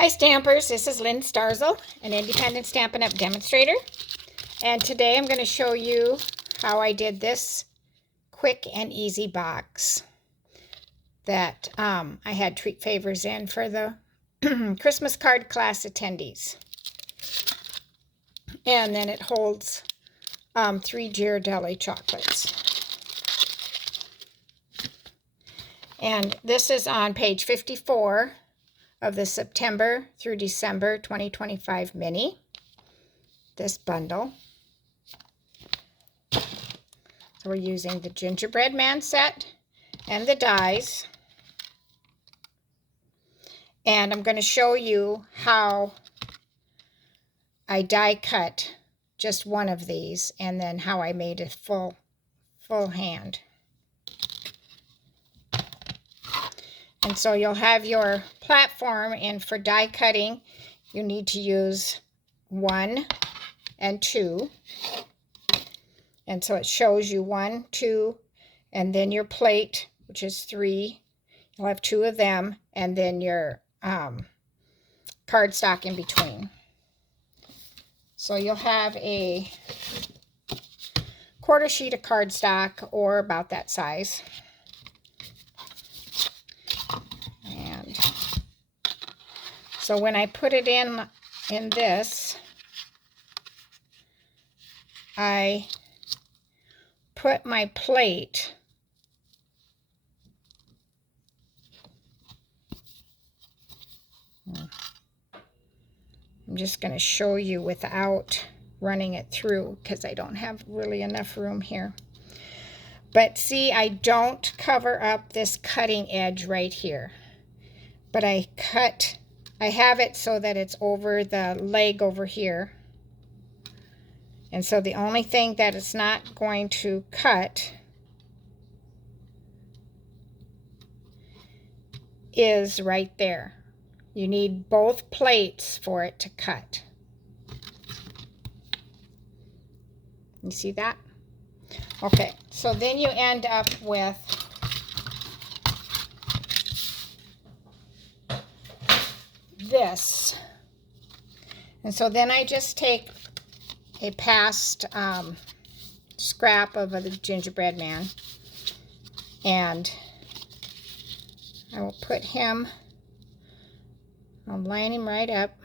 Hi Stampers, this is Lynn Starzl, an independent Stampin' Up! Demonstrator. And today I'm going to show you how I did this quick and easy box that I had treat favors in for the Christmas card class attendees. And then it holds 3 Ghirardelli chocolates. And this is on page 54 of the September through December 2025 mini, this bundle. So we're using the Gingerbread Man set and the dies. And I'm going to show you how I die cut just one of these and then how I made a full hand. And so you'll have your platform, and for die cutting, you need to use 1 and 2. And so it shows you 1, 2, and then your plate, which is 3. You'll have 2 of them, and then your cardstock in between. So you'll have a quarter sheet of cardstock, or about that size. So when I put it in this, I put my plate I'm just going to show you without running it through because I don't have really enough room here. But see, I don't cover up this cutting edge right here, but I have it so that it's over the leg over here. And so the only thing that it's not going to cut is right there. You need both plates for it to cut. You see that? Okay, so then you end up with this. And so then I just take a past scrap of the Gingerbread Man, and I will put him, I'll line him right up.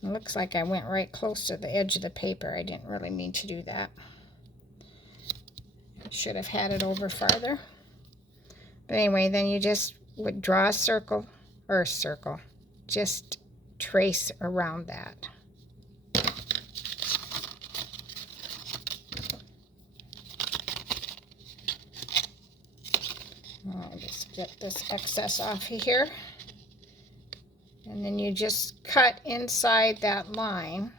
It looks like I went right close to the edge of the paper. I didn't really mean to do that. I should have had it over farther. But anyway, then you just would draw a circle, just trace around that. I'll just get this excess off of here. And then you just cut inside that line,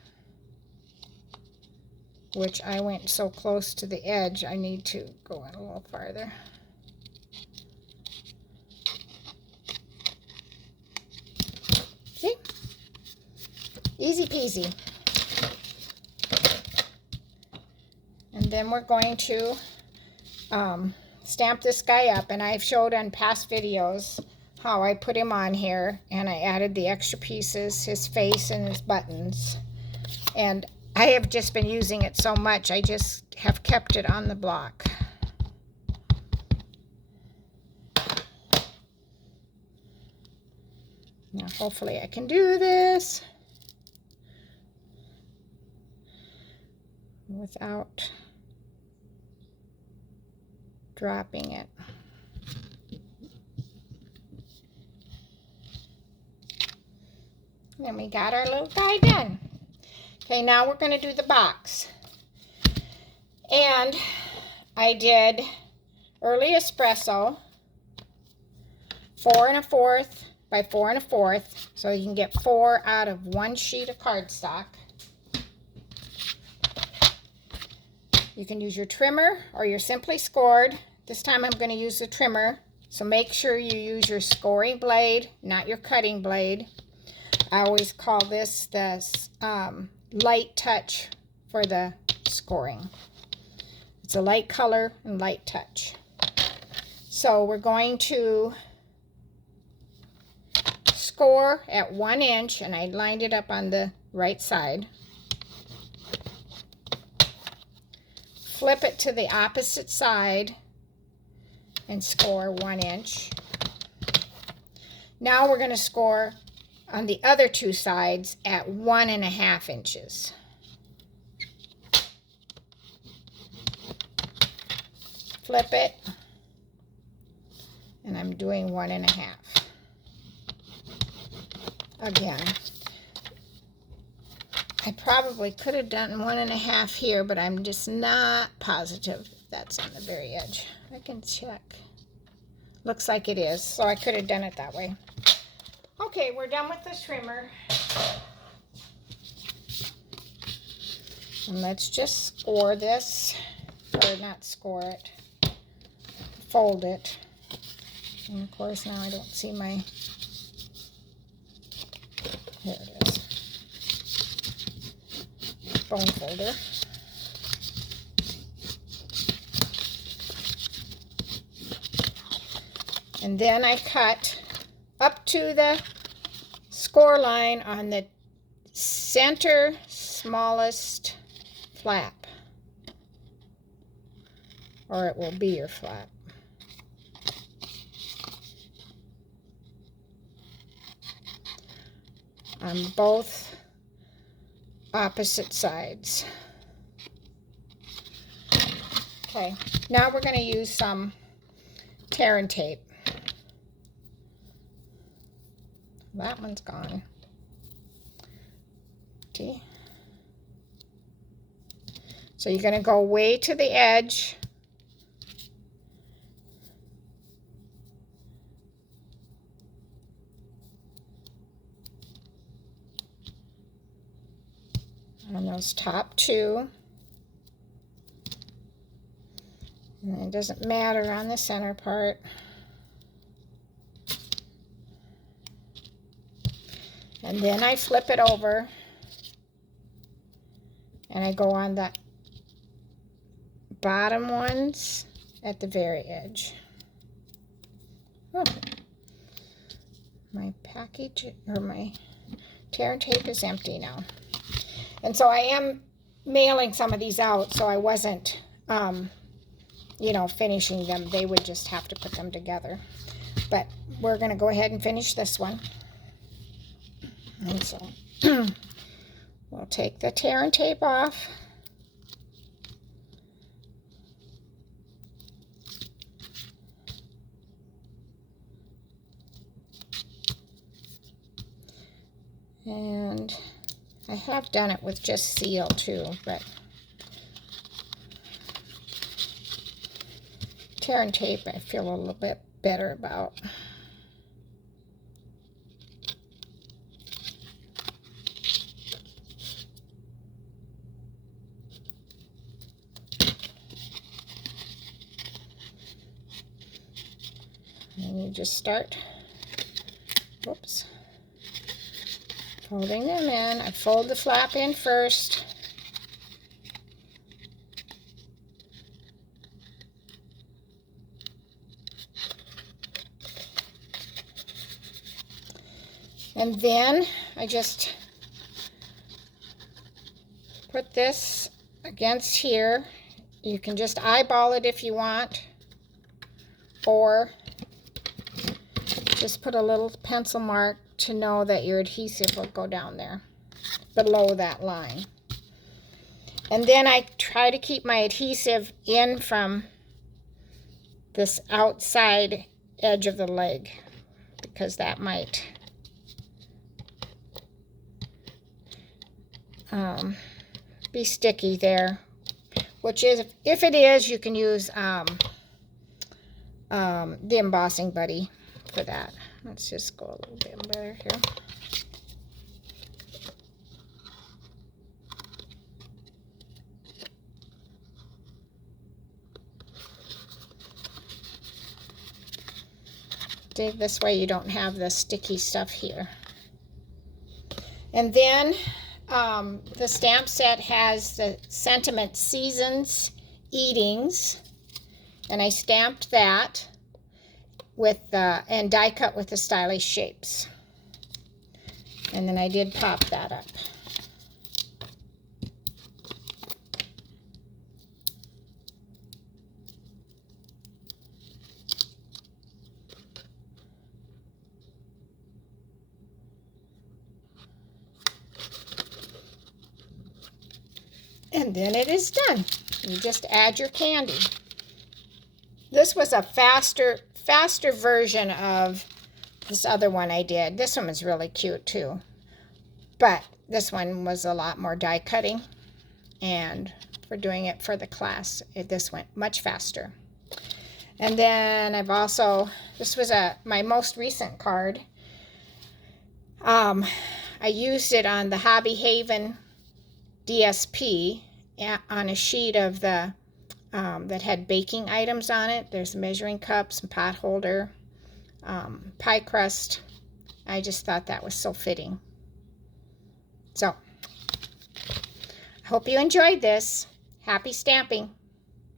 which I went so close to the edge, I need to go in a little farther. See? Easy peasy. And then we're going to stamp this guy up, and I've showed on past videos how I put him on here, and I added the extra pieces, his face and his buttons. And I have just been using it so much, I just have kept it on the block. Now hopefully I can do this without dropping it. Then we got our little guy done. Okay, now we're going to do the box. And I did early espresso, 4 1/4 by 4 1/4, so you can get 4 out of 1 sheet of cardstock. You can use your trimmer or your simply scored. This time I'm going to use the trimmer, so make sure you use your scoring blade, not your cutting blade. I always call this the light touch for the scoring. It's a light color and light touch. So we're going to score at 1 inch, and I lined it up on the right side. Flip it to the opposite side and score 1 inch. Now we're going to score on the other two sides at 1.5 inches. Flip it, and I'm doing 1.5. Again, I probably could have done 1.5 here, but I'm just not positive if that's on the very edge. I can check. Looks like it is, so I could have done it that way. Okay, we're done with the trimmer. And let's just score this, or not score it, fold it. And of course now I don't see my, here it is, bone folder. And then I cut up to the score line on the center smallest flap, or it will be your flap. On both opposite sides. Okay, now we're going to use some tear and tape. That one's gone. Okay. So you're going to go way to the edge. On those top two. And it doesn't matter on the center part. And then I flip it over and I go on the bottom ones at the very edge. Oh. My package, or my tear and tape is empty now. And so I am mailing some of these out, so I wasn't, you know, finishing them. They would just have to put them together. But we're going to go ahead and finish this one. And so we'll take the tear and tape off. And I have done it with just seal too, but tear and tape I feel a little bit better about. And you just start, whoops, folding them in. I fold the flap in first. And then I just put this against here. You can just eyeball it if you want, or just put a little pencil mark to know that your adhesive will go down there below that line. And then I try to keep my adhesive in from this outside edge of the leg, because that might be sticky there, which is, if it is, you can use the embossing buddy for that. Let's just go a little bit better here. This way you don't have the sticky stuff here. And then the stamp set has the Sentiment Seasons Eatings, and I stamped that with and die cut with the stylish shapes. And then I did pop that up. And then it is done. You just add your candy. This was a faster version of this other one I did. This one was really cute too. But this one was a lot more die cutting. And for doing it for the class, this went much faster. And then I've also, this was my most recent card. I used it on the Hobby Haven DSP on a sheet of the that had baking items on it. There's measuring cups and pot holder, pie crust. I just thought that was so fitting. So, I hope you enjoyed this. Happy stamping!